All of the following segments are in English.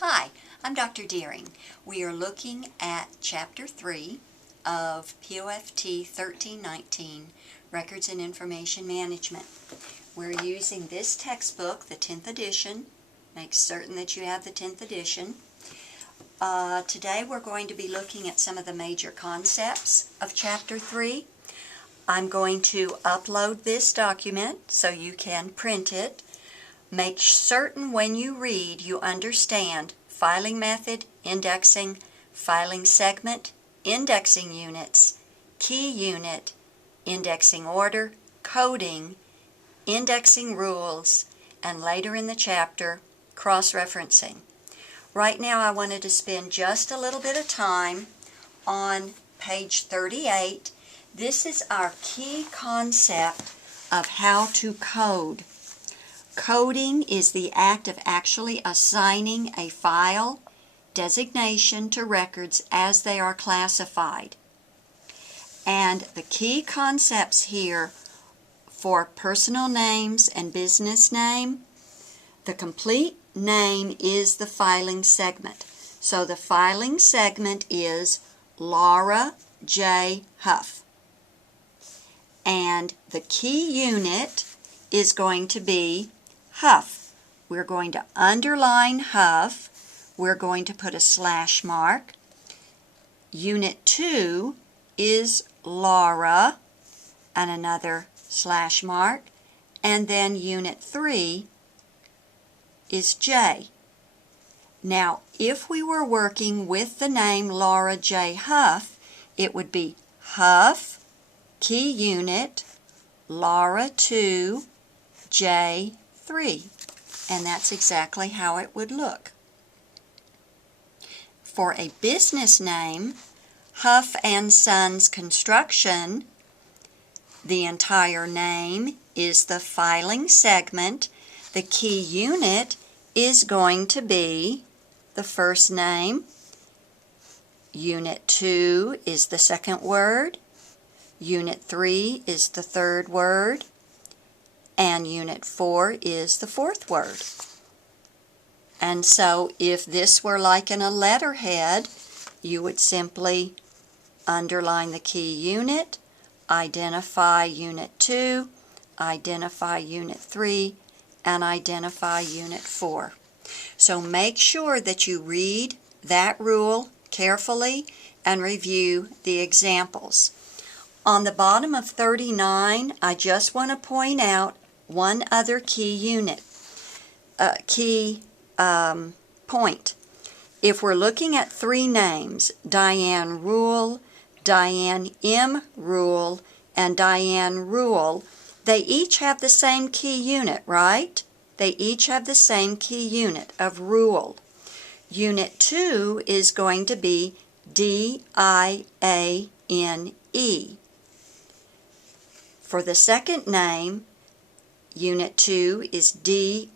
Hi, I'm Dr. Deering. We are looking at Chapter 3 of POFT 1319, Records and Information Management. We're using this textbook, the 10th edition. Make certain that you have the 10th edition. Today we're going to be looking at some of the major concepts of Chapter 3. I'm going to upload this document so you can print it. Make certain when you read you understand filing method, indexing, filing segment, indexing units, key unit, indexing order, coding, indexing rules, and later in the chapter, cross-referencing. Right now I wanted to spend just a little bit of time on page 38. This is our key concept of how to code. Coding is the act of actually assigning a file designation to records as they are classified. And the key concepts here for personal names and business name, the complete name is the filing segment. So the filing segment is Laura J. Huff. And the key unit is going to be Huff. We're going to underline Huff. We're going to put a slash mark. Unit 2 is Laura and another slash mark. And then Unit 3 is J. Now, if we were working with the name Laura J. Huff, it would be Huff, key unit, Laura 2, J 3, and that's exactly how it would look. For a business name, Huff and Sons Construction, the entire name is the filing segment. The key unit is going to be the first name. Unit 2 is the second word. Unit 3 is the third word. And Unit 4 is the fourth word. And so if this were like in a letterhead, you would simply underline the key unit, identify Unit 2, identify Unit 3, and identify Unit 4. So make sure that you read that rule carefully and review the examples. On the bottom of 39, I just want to point out one other key unit, point. If we're looking at three names, Diane Rule, Diane M. Rule, and Diane Rule, they each have the same key unit, right? They each have the same key unit of rule. Unit 2 is going to be D-I-A-N-E. For the second name, Unit 2 is D-I-A-N-E.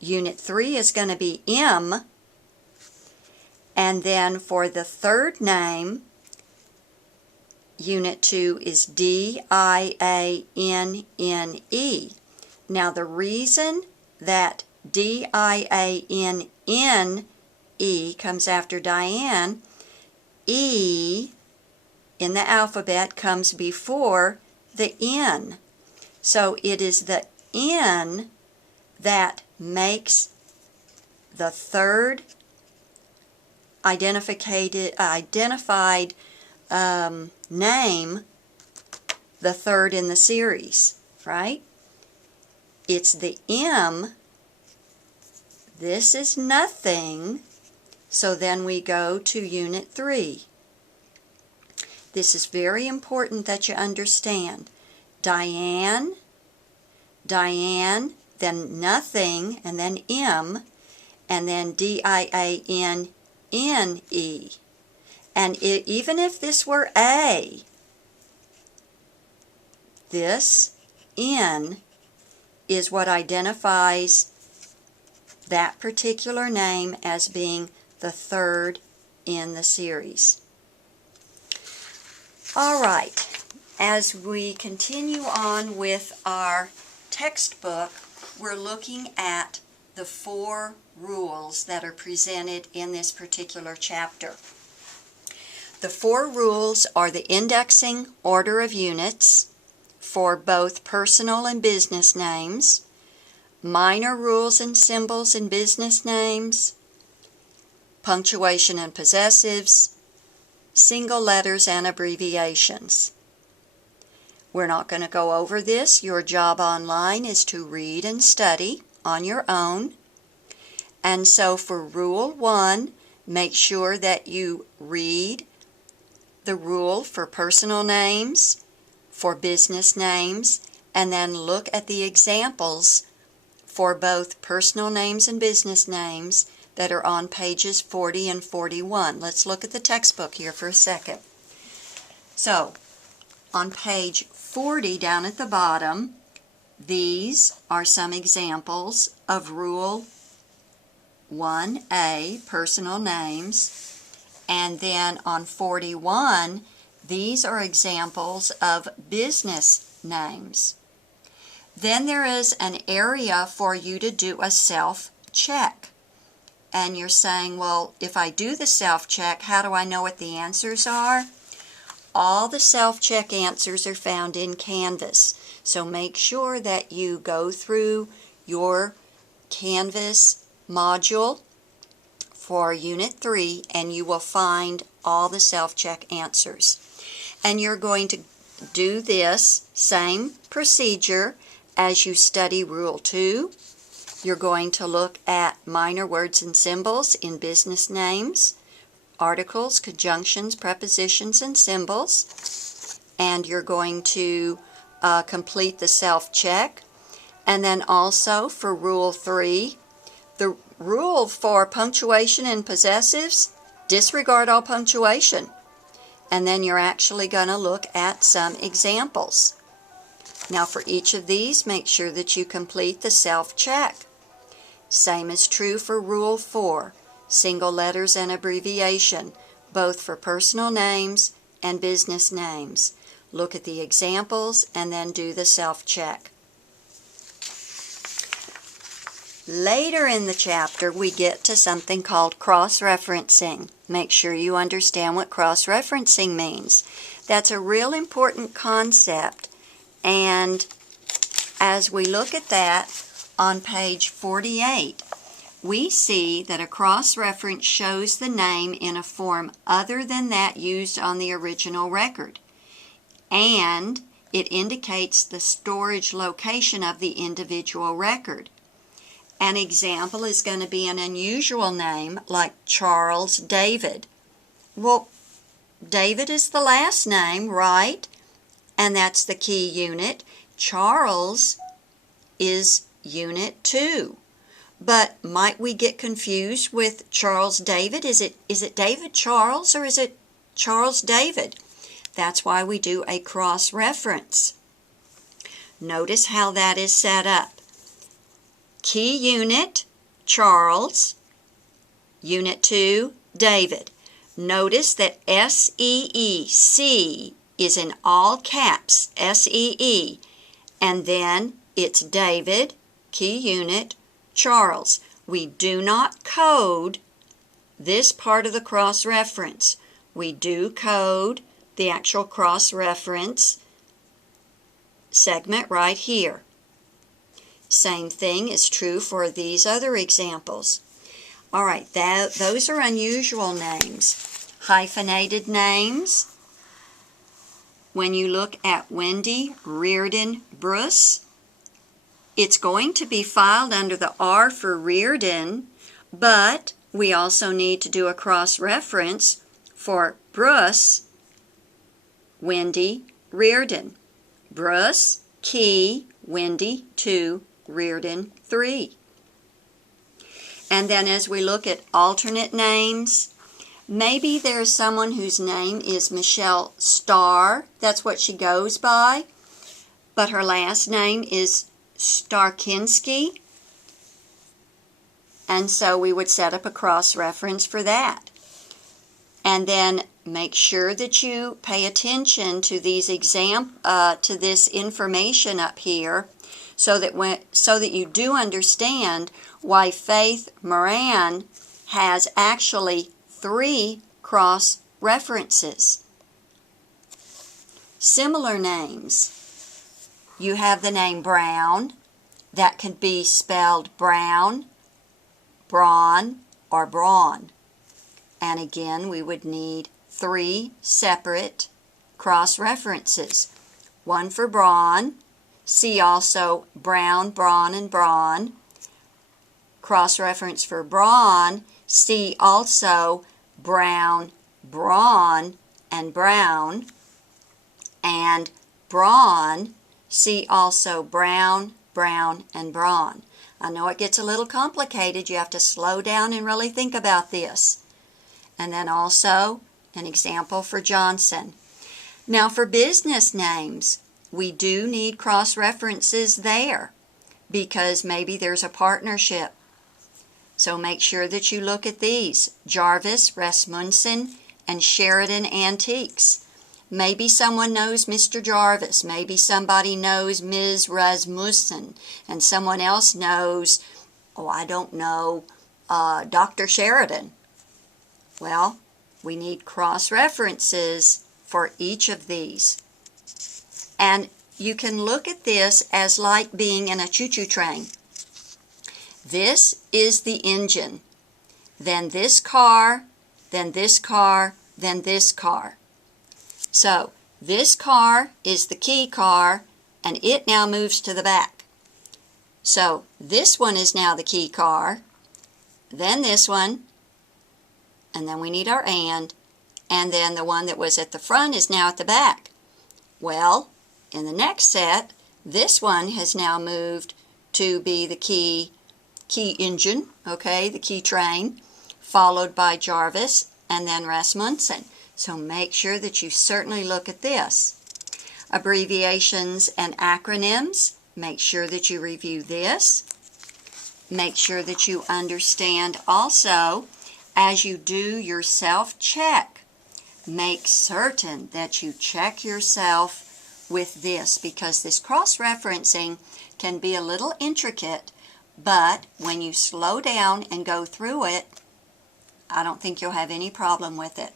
Unit 3 is going to be M. And then for the third name, Unit 2 is D-I-A-N-N-E. Now the reason that D-I-A-N-N-E comes after Diane, E in the alphabet comes before the N. So it is the N that makes the third identified name the third in the series, right? It's the M. This is nothing. So then we go to Unit 3. This is very important that you understand. Diane, Diane, then nothing, and then M, and then D-I-A-N-N-E. And even if this were A, this N is what identifies that particular name as being the third in the series. All right, as we continue on with our textbook, we're looking at the 4 rules that are presented in this particular chapter. The 4 rules are the indexing order of units for both personal and business names, minor rules and symbols in business names, punctuation and possessives, single letters and abbreviations. We're not going to go over this. Your job online is to read and study on your own. And so for Rule 1, make sure that you read the rule for personal names, for business names, and then look at the examples for both personal names and business names that are on pages 40 and 41. Let's look at the textbook here for a second. So, on page 40 down at the bottom, these are some examples of Rule 1A, personal names. And then on 41, these are examples of business names. Then there is an area for you to do a self-check. And you're saying, well, if I do the self-check, how do I know what the answers are? All the self-check answers are found in Canvas. So make sure that you go through your Canvas module for Unit 3 and you will find all the self-check answers. And you're going to do this same procedure as you study Rule 2. You're going to look at minor words and symbols in business names, articles, conjunctions, prepositions, and symbols. And you're going to complete the self-check. And then also for Rule 3, the rule for punctuation and possessives, disregard all punctuation. And then you're actually going to look at some examples. Now for each of these, make sure that you complete the self-check. Same is true for Rule 4, single letters and abbreviation, both for personal names and business names. Look at the examples and then do the self-check. Later in the chapter, we get to something called cross-referencing. Make sure you understand what cross-referencing means. That's a real important concept. And as we look at that, on page 48, we see that a cross-reference shows the name in a form other than that used on the original record. And it indicates the storage location of the individual record. An example is going to be an unusual name like Charles David. Well, David is the last name, right? And that's the key unit. Charles is Unit 2. But might we get confused with Charles David? Is it David Charles or is it Charles David? That's why we do a cross-reference. Notice how that is set up. Key unit, Charles. Unit 2, David. Notice that S-E-E-C is in all caps, S-E-E. And then it's David, key unit, Charles. We do not code this part of the cross-reference. We do code the actual cross-reference segment right here. Same thing is true for these other examples. All right, those are unusual names. Hyphenated names. When you look at Wendy Reardon Bruce, it's going to be filed under the R for Reardon, but we also need to do a cross-reference for Bruce, Wendy Reardon. Bruce, key, Wendy, 2, Reardon, 3. And then as we look at alternate names, maybe there's someone whose name is Michelle Starr. That's what she goes by. But her last name is Starkinski. And so we would set up a cross-reference for that. And then make sure that you pay attention to these to this information up here so that you do understand why Faith Moran has actually 3 cross references. Similar names. You have the name Brown. That can be spelled Brown, Braun, or Braun. And again, we would need 3 separate cross references. One for Braun. See also Brown, Braun, and Braun. Cross reference for Braun. See also Brown, Braun, and Brown. And Braun, see also Brown, Brown, and Braun. I know it gets a little complicated. You have to slow down and really think about this. And then also an example for Johnson. Now for business names, we do need cross-references there because maybe there's a partnership. So make sure that you look at these. Jarvis, Rasmussen, and Sheridan Antiques. Maybe someone knows Mr. Jarvis. Maybe somebody knows Ms. Rasmussen. And someone else knows, oh, I don't know, Dr. Sheridan. Well, we need cross-references for each of these. And you can look at this as like being in a choo-choo train. This is the engine. Then this car, then this car, then this car. So, this car is the key car, and it now moves to the back. So, this one is now the key car, then this one, and then we need our and then the one that was at the front is now at the back. Well, in the next set, this one has now moved to be the key engine, okay, the key train, followed by Jarvis and then Rasmussen. So make sure that you certainly look at this. Abbreviations and acronyms, make sure that you review this. Make sure that you understand also, as you do your self-check, make certain that you check yourself with this, because this cross-referencing can be a little intricate, but when you slow down and go through it, I don't think you'll have any problem with it.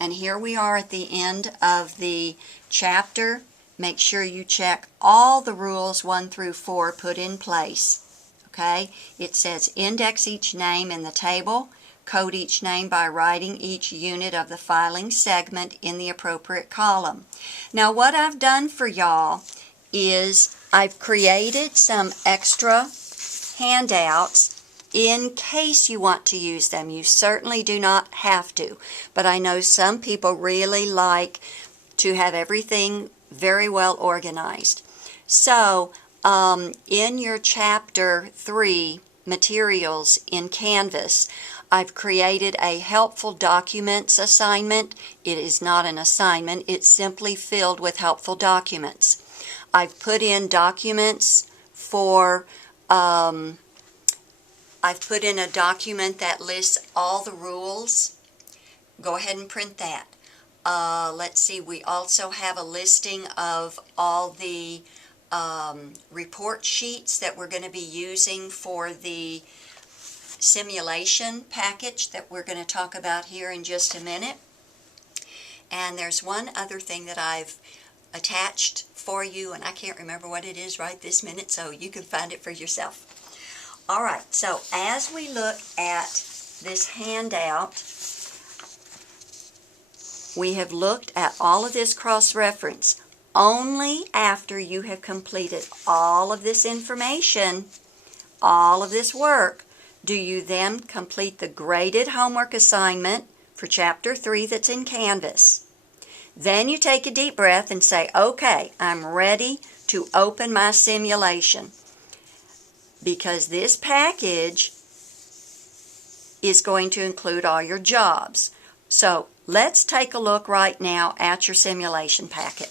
And here we are at the end of the chapter. Make sure you check all the rules 1 through 4 put in place. Okay? It says index each name in the table, code each name by writing each unit of the filing segment in the appropriate column. Now what I've done for y'all is I've created some extra handouts in case you want to use them. You certainly do not have to, but I know some people really like to have everything very well organized. So in your chapter 3 materials in Canvas, I've created a helpful documents assignment. It is not an assignment, it's simply filled with helpful documents. I've put in documents for I've put in a document that lists all the rules. Go ahead and print that. Let's see, we also have a listing of all the report sheets that we're going to be using for the simulation package that we're going to talk about here in just a minute. And there's one other thing that I've attached for you, and I can't remember what it is right this minute, so you can find it for yourself. All right, so as we look at this handout, we have looked at all of this cross-reference. Only after you have completed all of this information, all of this work, do you then complete the graded homework assignment for Chapter 3 that's in Canvas. Then you take a deep breath and say, okay, I'm ready to open my simulation. Because this package is going to include all your jobs. So let's take a look right now at your simulation packet.